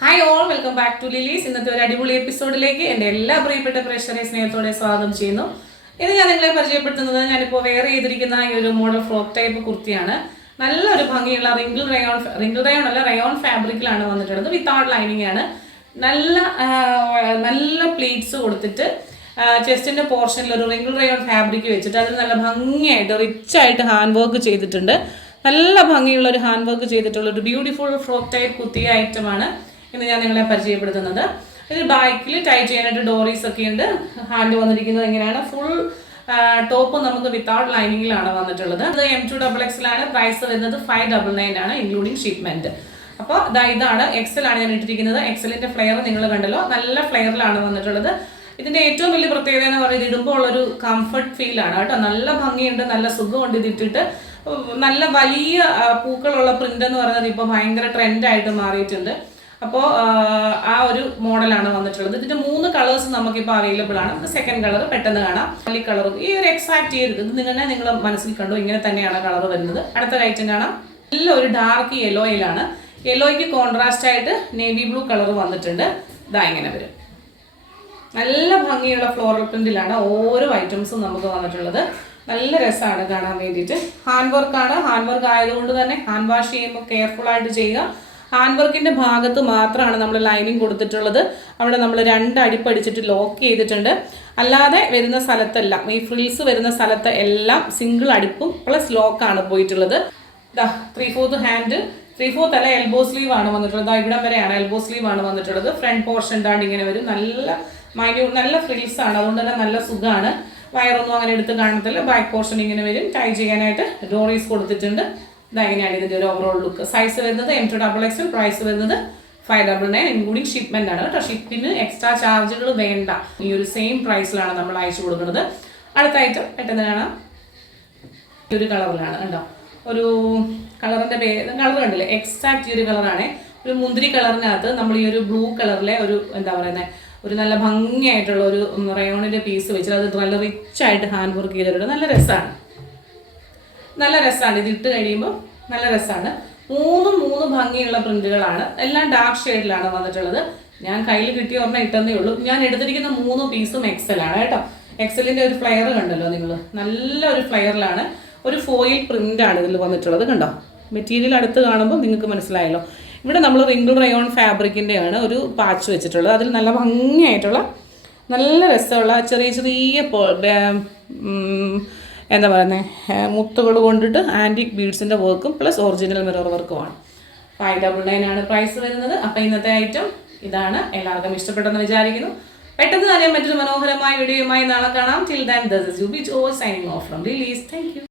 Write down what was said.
Hi all, welcome back to Lilies. ഇന്നത്തെ ഒരു അടിപൊളി എപ്പിസോഡിലേക്ക് എൻ്റെ എല്ലാ പ്രിയപ്പെട്ട പ്രേക്ഷകരെ സ്നേഹത്തോടെ സ്വാഗതം ചെയ്യുന്നു. ഇത് ഞാൻ നിങ്ങളെ പരിചയപ്പെടുത്തുന്നത് ഞാനിപ്പോൾ വെയർ ചെയ്തിരിക്കുന്ന ഈ ഒരു മോഡൽ ഫ്രോക്ക് ടൈപ്പ് കുർത്തിയാണ്. നല്ലൊരു ഭംഗിയുള്ള റിങ്കിൾ റയോൺ അല്ല, റയോൺ ഫാബ്രിക്കിലാണ് വന്നിട്ടുള്ളത്. വിത്തൗട്ട് ലൈനിങ് ആണ്. നല്ല പ്ലീറ്റ്സ് കൊടുത്തിട്ട് ചെസ്റ്റിൻ്റെ പോർഷനിൽ ഒരു റിങ്കിൾ റയോൺ ഫാബ്രിക് വെച്ചിട്ട് അതിൽ നല്ല ഭംഗിയായിട്ട് റിച്ചായിട്ട് ഹാൻഡ് വർക്ക് ചെയ്തിട്ടുണ്ട്. നല്ല ഭംഗിയുള്ള ഒരു ഹാൻഡ് വർക്ക് ചെയ്തിട്ടുള്ള ഒരു ബ്യൂട്ടിഫുൾ ഫ്രോക്ക് ടൈപ്പ് കുത്തിയ ഐറ്റമാണ് ഇന്ന് ഞാൻ നിങ്ങളെ പരിചയപ്പെടുത്തുന്നത്. ഇതിൽ ബാക്കിൽ ടൈ ചെയ്യാനായിട്ട് ഡോറീസ് ഒക്കെ ഉണ്ട്. ഹാൻഡ് വന്നിരിക്കുന്നത് എങ്ങനെയാണ്, ഫുൾ ടോപ്പ് നമുക്ക് വിത്തൗട്ട് ലൈനിങ്ങിലാണ് വന്നിട്ടുള്ളത്. ഇത് M2XX ആണ്. പ്രൈസ് വരുന്നത് 599 ആണ്, ഇൻക്ലൂഡിങ് ഷിപ്മെന്റ്. അപ്പോൾ ഇതാണ് XL ആണ് ഞാൻ ഇട്ടിരിക്കുന്നത്. XLന്റെ ഫ്ലെയർ നിങ്ങൾ കണ്ടല്ലോ, നല്ല ഫ്ലെയറിലാണ് വന്നിട്ടുള്ളത്. ഇതിന്റെ ഏറ്റവും വലിയ പ്രത്യേകത എന്ന് പറയുന്നത് ഇടുമ്പോൾ ഉള്ളൊരു കംഫർട്ട് ഫീൽ ആണ് കേട്ടോ. നല്ല ഭംഗിയുണ്ട്, നല്ല സുഖമുണ്ട് ഇതിട്ടിട്ട്. നല്ല വലിയ പൂക്കളുള്ള പ്രിന്റ് എന്ന് പറയുന്നത് ഇപ്പോൾ ഭയങ്കര ട്രെൻഡായിട്ട് മാറിയിട്ടുണ്ട്. അപ്പോൾ ആ ഒരു മോഡലാണ് വന്നിട്ടുള്ളത്. ഇതിന്റെ 3 കളേഴ്സ് നമുക്കിപ്പോൾ അവൈലബിൾ ആണ്. ഇത് സെക്കൻഡ് കളർ പെട്ടെന്ന് കാണാം. ഈ കളറും ഈ ഒരു എക്സാക്ട് ചെയ്ത് ഇത് നിങ്ങൾ മനസ്സിൽ കണ്ടു, ഇങ്ങനെ തന്നെയാണ് കളർ വരുന്നത്. അടുത്ത ഐറ്റം കാണാം. നല്ല ഒരു ഡാർക്ക് യെല്ലോയിലാണ്. യെല്ലോയ്ക്ക് കോൺട്രാസ്റ്റ് ആയിട്ട് നേവി ബ്ലൂ കളർ വന്നിട്ടുണ്ട്. ഇതാ ഇങ്ങനെ വരും. നല്ല ഭംഗിയുള്ള ഫ്ലോറൽ പ്രിന്റിലാണ് ഓരോ ഐറ്റംസും നമുക്ക് വന്നിട്ടുള്ളത്. നല്ല രസമാണ് കാണാൻ വേണ്ടിയിട്ട്. ഹാൻഡ് വർക്കാണ്. ഹാൻഡ് വർക്ക് ആയതുകൊണ്ട് തന്നെ ഹാൻഡ് വാഷ് ചെയ്യുമ്പോൾ കെയർഫുൾ ആയിട്ട് ചെയ്യുക. ഹാൻഡ് വർക്കിൻ്റെ ഭാഗത്ത് മാത്രമാണ് നമ്മൾ ലൈനിങ് കൊടുത്തിട്ടുള്ളത്. അവിടെ നമ്മൾ 2 അടിപ്പടിച്ചിട്ട് ലോക്ക് ചെയ്തിട്ടുണ്ട്. അല്ലാതെ വരുന്ന സ്ഥലത്തെല്ലാം, ഈ ഫ്രിൽസ് വരുന്ന സ്ഥലത്ത് എല്ലാം സിംഗിൾ അടിപ്പും പ്ലസ് ലോക്കാണ് പോയിട്ടുള്ളത്. 3/4 ഹാൻഡ്, 3/4 അല്ല, എൽബോ സ്ലീവ് ആണ് വന്നിട്ടുള്ളത്. ഇവിടം വരെയാണ് എൽബോ സ്ലീവ് ആണ് വന്നിട്ടുള്ളത്. ഫ്രണ്ട് പോർഷൻ താണ്ട് ഇങ്ങനെ വരും. നല്ല ഫ്രിൽസ് ആണ്, അതുകൊണ്ട് തന്നെ നല്ല സുഖമാണ്. വയറൊന്നും അങ്ങനെ എടുത്ത് കാണത്തില്ല. ബാക്ക് പോർഷൻ ഇങ്ങനെ വരും. ടൈ ചെയ്യാനായിട്ട് ഡോറീസ് കൊടുത്തിട്ടുണ്ട്. ഇതെങ്ങനെയാണ് ഇതിൻ്റെ ഒരു ഓവറോൾ ലുക്ക്. സൈസ് വരുന്നത് M2XX, പ്രൈസ് വരുന്നത് 599, ഇൻക്ലൂഡിങ് ഷിപ്മെന്റ് ആണ് കേട്ടോ. ഷിപ്പിന് എക്സ്ട്രാ ചാർജുകൾ വേണ്ട. ഈ ഒരു സെയിം പ്രൈസിലാണ് നമ്മൾ അയച്ചു കൊടുക്കുന്നത്. അടുത്ത ഐറ്റം പെട്ടെന്ന് കാണാം. ഈ ഒരു കളറിലാണ് കണ്ടോ. ഒരു കളറിന്റെ കളർ കണ്ടില്ലേ, എക്സാക്ട് ഈ ഒരു കളറാണ്. ഒരു മുന്തിരി കളറിനകത്ത് നമ്മൾ ഈ ഒരു ബ്ലൂ കളറിലെ ഒരു എന്താ പറയുന്നത്, ഒരു നല്ല ഭംഗിയായിട്ടുള്ള ഒരു റയോണിന്റെ പീസ് വെച്ചിട്ട് അത് നല്ല റിച്ച് ആയിട്ട് ഹാൻഡ് വർക്ക് ചെയ്തിട്ടുണ്ട്. നല്ല രസമാണ് ഇത് ഇട്ട് കഴിയുമ്പോൾ. നല്ല രസമാണ്. 3 ഭംഗിയുള്ള പ്രിന്റുകളാണ്. എല്ലാം ഡാർക്ക് ഷെയ്ഡിലാണ് വന്നിട്ടുള്ളത്. ഞാൻ കയ്യിൽ കിട്ടിയ ഒരെണ്ണം ഇട്ടെന്നേ ഉള്ളൂ. ഞാൻ എടുത്തിരിക്കുന്ന 3 പീസും XL ആണ് കേട്ടോ. XLന്റെ ഒരു ഫ്ലെയർ കണ്ടല്ലോ നിങ്ങൾ, നല്ലൊരു ഫ്ലെയറിലാണ്. ഒരു ഫോയിൽ പ്രിന്റ് ആണ് ഇതിൽ വന്നിട്ടുള്ളത്. കണ്ടോ, മെറ്റീരിയൽ അടുത്ത് കാണുമ്പോൾ നിങ്ങൾക്ക് മനസ്സിലായല്ലോ. ഇവിടെ നമ്മൾ റിങ്കിൾ റയോൺ ഫാബ്രിക്കിൻ്റെയാണ് ഒരു പാച്ച് വെച്ചിട്ടുള്ളത്. അതിൽ നല്ല ഭംഗിയായിട്ടുള്ള നല്ല രസമുള്ള ചെറിയ എന്താ പറയുന്നത്, മുത്തുകൾ കൊണ്ടിട്ട് ആൻറ്റിക് ബീഡ്സിൻ്റെ വർക്കും പ്ലസ് ഒറിജിനൽ മിറർ വർക്കുമാണ്. 599 ആണ് പ്രൈസ് വരുന്നത്. അപ്പോൾ ഇന്നത്തെ ഐറ്റം ഇതാണ്. എല്ലാവർക്കും ഇഷ്ടപ്പെട്ടെന്ന് വിചാരിക്കുന്നു. പെട്ടെന്ന് തന്നെ മറ്റൊരു മനോഹരമായ വീഡിയോയുമായി നാളെ കാണാം. Till then this is Ubi Jose signing off from Lilies. Thank U.